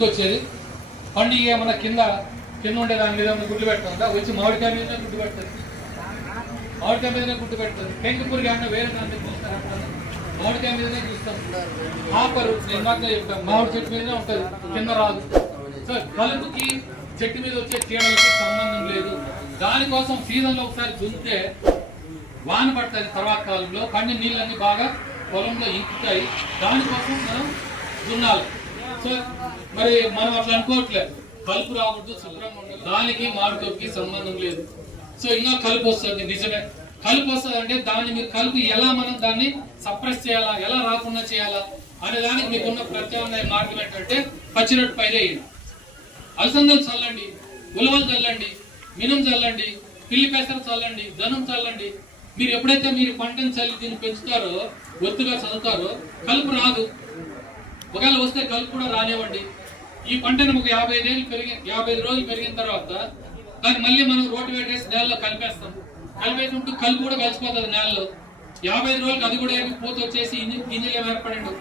గుర్తుకొచ్చేది. పండు ఏమన్నా కింద ఉండే దాని మీద గుడ్డు పెడుతుందా, వచ్చి మామిడికాయ మీదనే గుడ్డు పెడుతుంది, మామిడికాయ మీదనే గుడ్డు పెడుతుంది. పెంకు పురుగు ఏమన్నా వేరే దాని మీద చూస్తారంట, మామిడికాయ మీదనే చూస్తాం. ఆపరు నేను మాత్రం చెప్తాను, మామిడి చెట్టు మీదనే ఉంటుంది, కింద రాదు. సో కలుపుకి చెట్టు మీద వచ్చే చీడలకి సంబంధం లేదు. దానికోసం సీజన్లో ఒకసారి దున్నితే వాన పడుతుంది, తర్వాత కాలంలో పండిన నీళ్ళన్నీ బాగా పొలంలో ఇంకుతాయి. దానికోసం మనం దున్నాలి. సో మరి మనం అట్లా అనుకోవట్లేదు, కలుపు రాకూడదు, శుభ్రంగా ఉండాలి, దానికి మామిడికి సంబంధం లేదు. సో ఇంకా కలుపు వస్తుంది, నిజమే కలుపు వస్తుంది. అంటే దాన్ని మీరు కలుపు ఎలా మనం దాన్ని సప్రెస్ చేయాలా, ఎలా రాకుండా చేయాలా అనే దానికి మీకున్న ప్రత్యామ్నాయ మార్గం ఏంటంటే పచ్చిరొట్టు పైరేయండి, అలసందలు చల్లండి, ఉలవలు చల్లండి, మినుము చల్లండి, పిల్లి పెసర చల్లండి, ధనం చల్లండి. మీరు ఎప్పుడైతే మీరు పంటను చల్లి దీన్ని పెంచుతారో, ఒత్తుగా చదువుతారో కలుపు రాదు. ఒకవేళ వస్తే కలుపు కూడా రానివ్వండి. ఈ పంటను ఒక 55 రోజులు పెరిగిన తర్వాత దాన్ని మళ్ళీ మనం రోడ్డు వేటేసి నేలలో కలిపేస్తాం. కలిపేసినట్టు కలుపు కూడా కలిసిపోతుంది నేలలో. 55 రోజులకు అది కూడా ఏమి పూత వచ్చేసి గింజలు ఏమి ఏర్పడండు.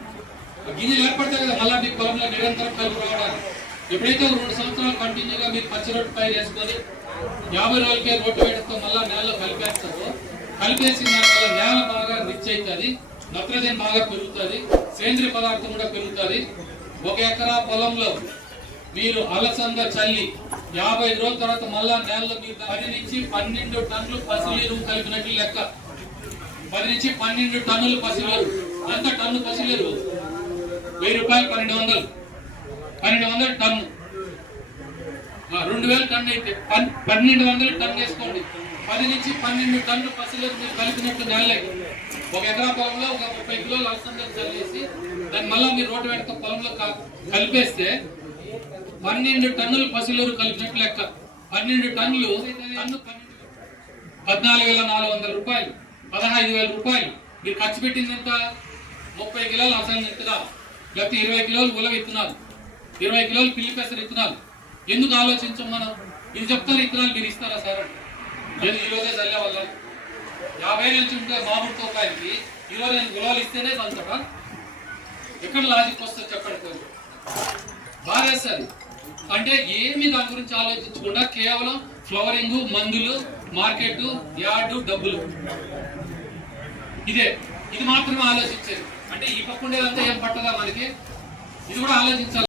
గింజలు ఏర్పడితే కదా మళ్ళీ మీ పొలంలో నిరంతరం కలుపు రావడానికి. ఎప్పుడైతే 2 సంవత్సరాలు కంటిన్యూగా మీరు పచ్చి రొట్టు పైరు వేసుకొని 50 రోజులకే రోడ్డు వేటతో మళ్ళీ నేలలో కలిపేస్తారో, కలిపేసిన దానివల్ల నేల బాగా రిచ్ అవుతుంది, నత్రజని బాగా పెరుగుతుంది, సేంద్రియ పదార్థం కూడా పెరుగుతుంది. 1 ఎకరా పొలంలో మీరు అలసంద చల్లి 55 రోజుల తర్వాత మళ్ళా నేలలో మీరు 10 నుంచి 12 టన్నులు పసిలేరు కలిపినట్లు లెక్క. 10 నుంచి 12 టన్నులు పసిలేరు. ఎంత టన్ను పసిలేరు? 1000 రూపాయలు, 1200 టన్ను, 2000 టన్ను అయితే 1200 టన్ను వేసుకోండి. 10 నుంచి 12 టన్ను పసిలేరు మీరు కలిపినట్టు నేలకి. 1 ఎకరా పొలంలో ఒక 30 కిలోలు అలసందలు చల్లేసి దాన్ని మళ్ళీ మీరు రోడ్డు వెనక పొలంలో కలిపేస్తే 12 టన్నులు పసిలేరు కలిపినట్టు లెక్క. 12 టన్నులు టన్ను 14,400 రూపాయలు, 15,000 రూపాయలు. మీరు ఖర్చు పెట్టింది ఎంత? 30 కిలోలు అలసంద విత్తనాలు, లేకపోతే 20 కిలోలు ఉలవ విత్తనాలు, 20 కిలోలు పిల్లి పెసర విత్తనాలు. ఎందుకు ఆలోచించం మనం? ఇది చెప్తారు విత్తనాలు మీరు ఇస్తారా సార్? లేదు, ఈరోజే చల్లే వల్ల 50 నుంచి ఉంటే మామిడి తోకాయకి ఈరోజు నేను ఉలవలు ఇస్తేనే చల్లుతాడా? ఎక్కడ లాజిక్ వస్తుంది చెప్పండి? బారేస్తుంది. అంటే ఏమి దాని గురించి ఆలోచించకుండా కేవలం ఫ్లవరింగ్, మందులు, మార్కెట్, యార్డు, డబ్బులు, ఇది మాత్రమే ఆలోచించేది. అంటే ఈ పక్కుండేదంతా ఏం పట్టదా మనకి? ఇది కూడా ఆలోచించాలి.